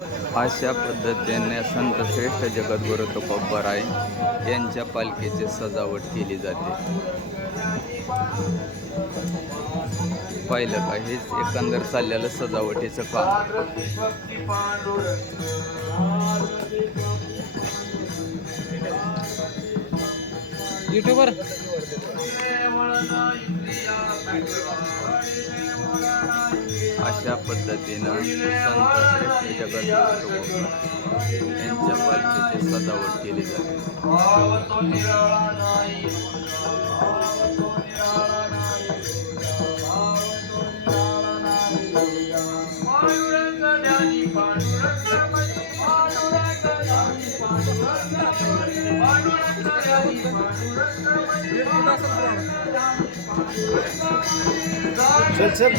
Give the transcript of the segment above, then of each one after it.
अशा पद्धतीने संत श्रेष्ठ जगद्गुरु तुकोबराय यांच्या पालखीची सजावट केली जाते. पाहिलं का हेच एकंदर चाललेलं सजावटीचं काम. युट्यूबर अशा पद्धतीनं संत श्रेष्ठ यांच्या पालखीची सजावट केली जाते. चल चल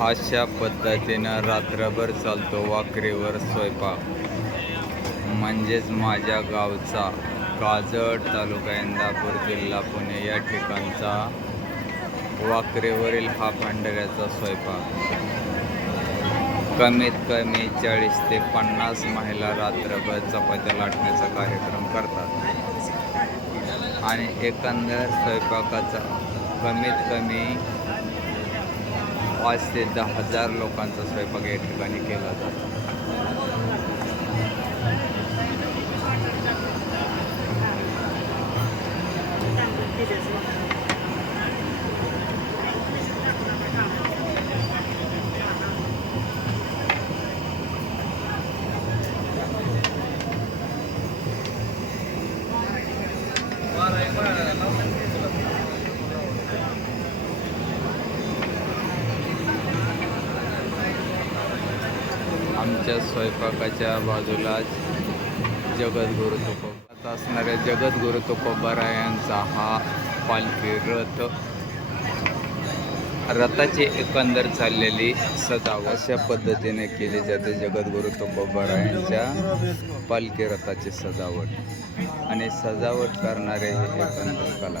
अशा पद्धतीनं रात्रभर चालतो वाकरीवर स्वयंपाक. म्हणजेच माझ्या गावचा काजळ तालुका इंदापूर जिल्हा पुणे या ठिकाणचा वाकरेवरील हा भांडाऱ्याचा स्वयंपाक. कमीत कमी चाळीस ते पन्नास महिला रात्रभर चपात्या लाटण्याचा कार्यक्रम करतात. आणि एकंदर स्वयंपाकाचा कमीत कमी पाच ते दहा हजार लोकांचा स्वयंपाक या ठिकाणी केला जातो. आमच्या स्वयंपाकाच्या बाजूलाच जगद्गुरु तुकोबात असणाऱ्या जगद्गुरु तुकोबारायांचा हा पालखी रथ. रथाची एकंदर चाललेली सजावट अशा पद्धतीने केली जाते जगद्गुरु तुकोबारायांच्या पालखी रथाची सजावट. आणि सजावट करणारे हे एकंदर कला.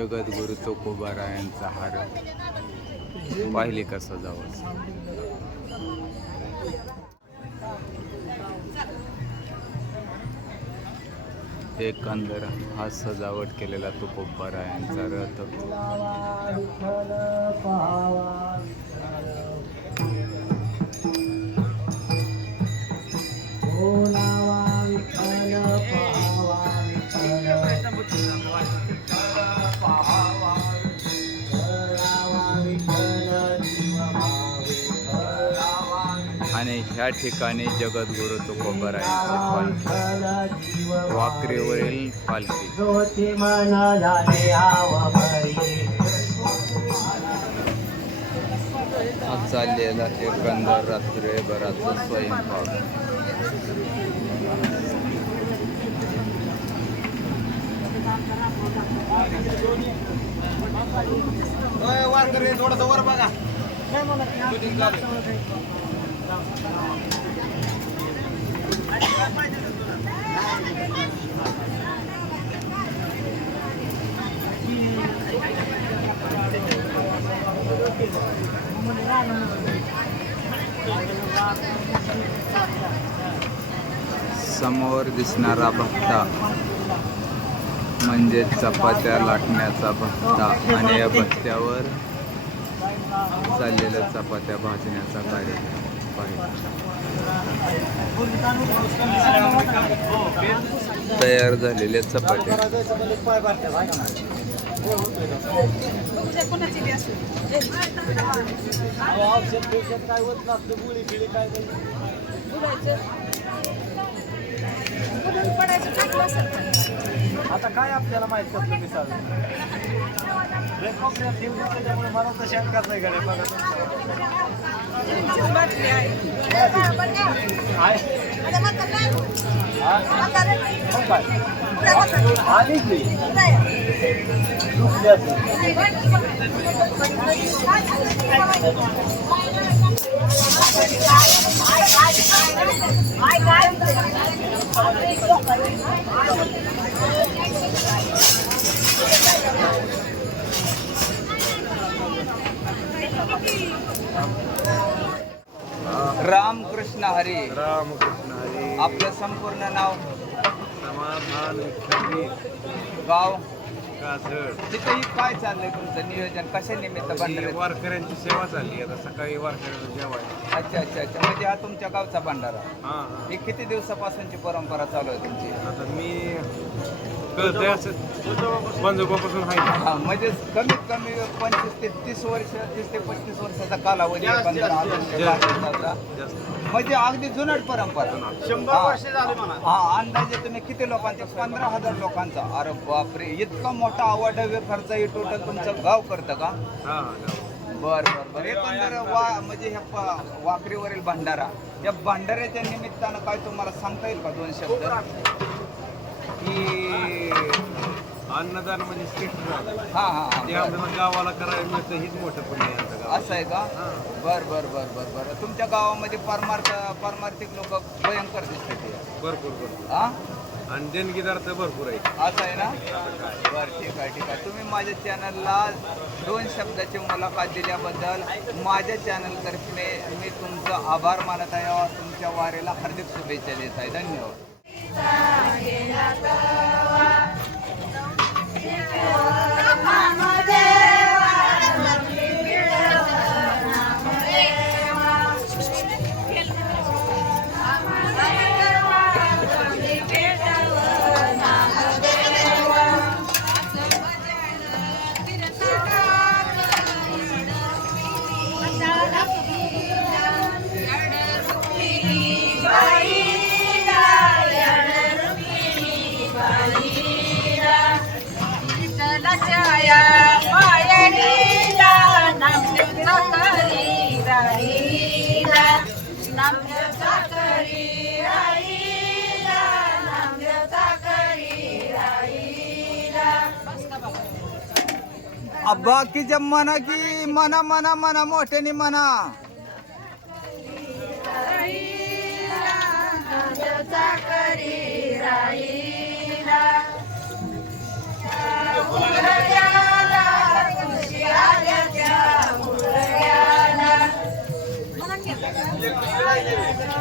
जगद्गुरु तुकोबारायांचा हार. पाहिले का जावं. एकंदर हा सजावट केलेला तुकोबारायांचा रथ. ठिकाणी जगद्गुरु तुकोबारायांची पालखी. वाकरीवरील पालखी. हा चाललेला एकंदर रात्रभराचा स्वयंपाक. वारकरी थोडस वर बघा. समोर दिसणारा भक्ता म्हणजे चपात्या लाटण्याचा भक्ता आणि या भक्त्यावर चाललेल्या चपात्या भाजण्याचा कार्यक्रम. पाहिजे तयार झालेल्या चपात्या. आता काय आपल्याला माहीत कसलं मिसाळ? त्यामुळे मला तर शंकाच आहे गाड्या बघा आली की दुखली रामकृष्ण हरी. रामकृष्ण हरी. आपलं संपूर्ण नाव? समाधान विठ्ठल गाव? काजळ तिथेही काय चाललंय तुमचं नियोजन? कशा निमित्त ही भंडारा वारकऱ्यांची सेवा चालली आता सकाळी वारकऱ्यांना जेवायला. अच्छा अच्छा अच्छा. म्हणजे हा तुमच्या गावचा भंडारा. हा हा. ही किती दिवसापासूनची परंपरा चालू आहे तुमची? आता मी कळतंय असं. पंजोबापासून आहे हा म्हणजे कमीत कमी पंचवीस ते तीस वर्ष तीस ते पस्तीस वर्षाचा कालावधी आहे. पंधरा ऑगस्ट बावीसचा. जास्त म्हणजे अगदी जुनाट परंपरा. शंभर हा. वर्ष झाली म्हणा. हा अंदाजे तुम्ही किती लोकांचा? पंधरा हजार लोकांचा. अरे बापरे इतका मोठा अवाढव्य खर्च हे टोटल तुमचं. गाव करतं का? हा. बर बर बर. एकंदर वा म्हणजे ह्या प- वाकरीवरील भंडारा. या भंडाऱ्याच्या निमित्तानं काय तुम्हाला सांगता येईल का दोन शब्द? की अन्नदान म्हणजे श्रेष्ठ झालं हा हा हा, ते बर. आपल्याला गावाला करायला मिळतं हीच मोठं पुण्य आहे. असं आहे का. बर बर बर बर बर. तुमच्या गावामध्ये परमार्थ परमार्थिक लोक भयंकर दिसते ते. भरपूर भरपूर. हा? आणि देणगीदार तर भरपूर आहे असं आहे ना? बर ठीक आहे ठीक आहे. तुम्ही माझ्या चॅनलला दोन शब्दाची मुलाखत दिल्याबद्दल माझ्या चॅनलतर्फे मी तुमचं आभार मानत आहे. व तुमच्या वारीला हार्दिक शुभेच्छा देत आहे. धन्यवाद. Tagilaka. बाकीच्या म्हणा की म्हणा म्हणा म्हणा मोठ्याने म्हणा Vai, vai, vai.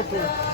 open.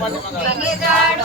महिन्याच्या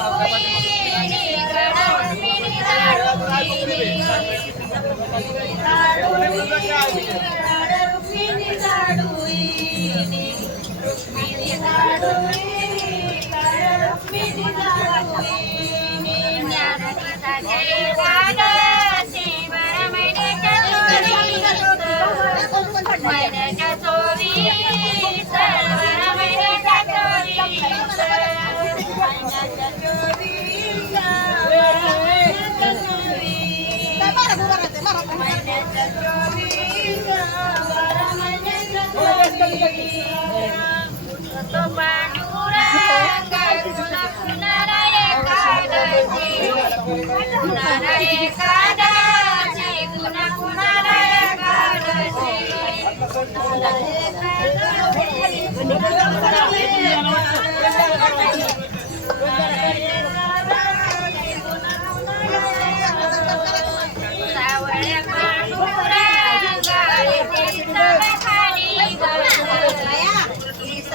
चोवीस तो